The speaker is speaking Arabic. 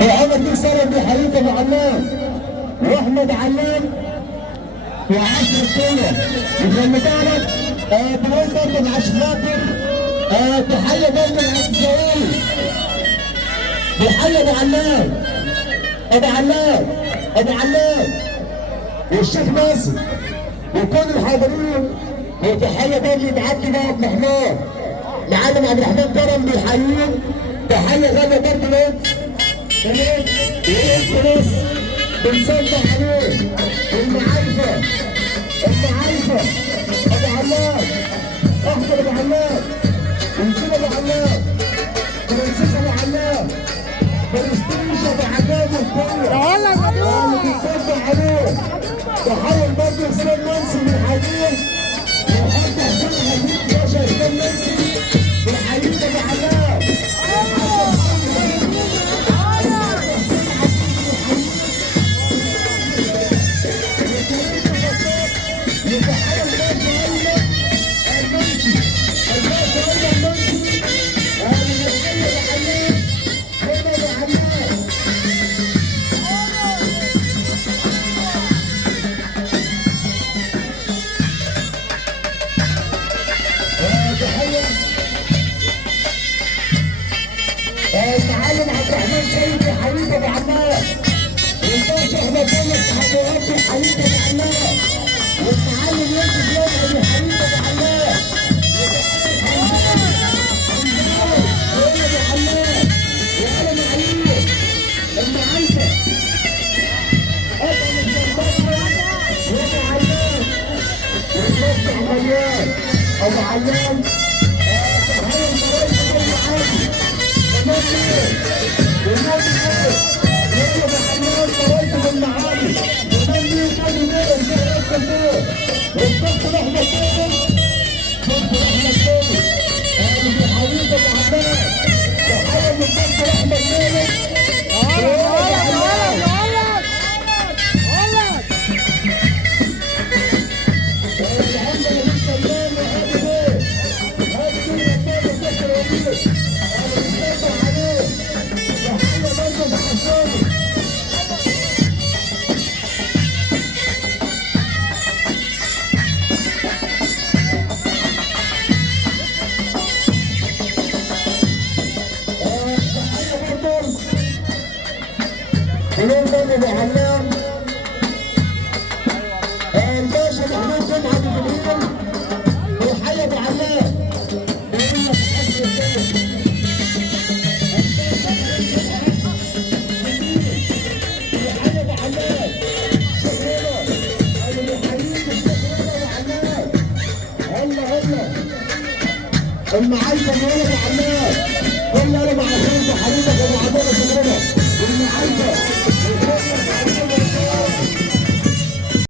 وعمر دي سنه بحريق ابو علام واحمد علام وعشر الدنيا وخلي بالك بقول برضه عشان خاطر تحيه برضه للعزائي تحيه ابو علام ابو علام ابو علام والشيخ ناصر وكل الحاضرين وتحيه برضه لعبد بقى ابن حمار لعالم عبد الرحمن كرم بيحييهم تحيه غاليه برضه له تمام وايه خلاص بنصلح عليه المعرفه ابو علام احمد ابو علام ونسيب ابو علام فرنسيس ابو علام برستيج ابو علام والكل بنصلح عليه تحية برضه اسلام منسي من حديث وحتى حسين حديث باشا اسلام منسي من حديث ابو علام المعلم عبد الرحمن سيد حبيب ابو عمار والباشا احمد بولس حبيب حبيب ابو عمار والمعلم يوسف لوحي حبيب ابو عمار ابو علام اليوم برضه ابو علام الباشا محمود جمعه بالجمهور وحي ابو علام بيقول لك حسن الدنيا وحي ابو علام شغاله انا بحييك الشغاله ابو علام هلا المعلم ابو علام قول انا مع اخوك حبيبك ابو عبد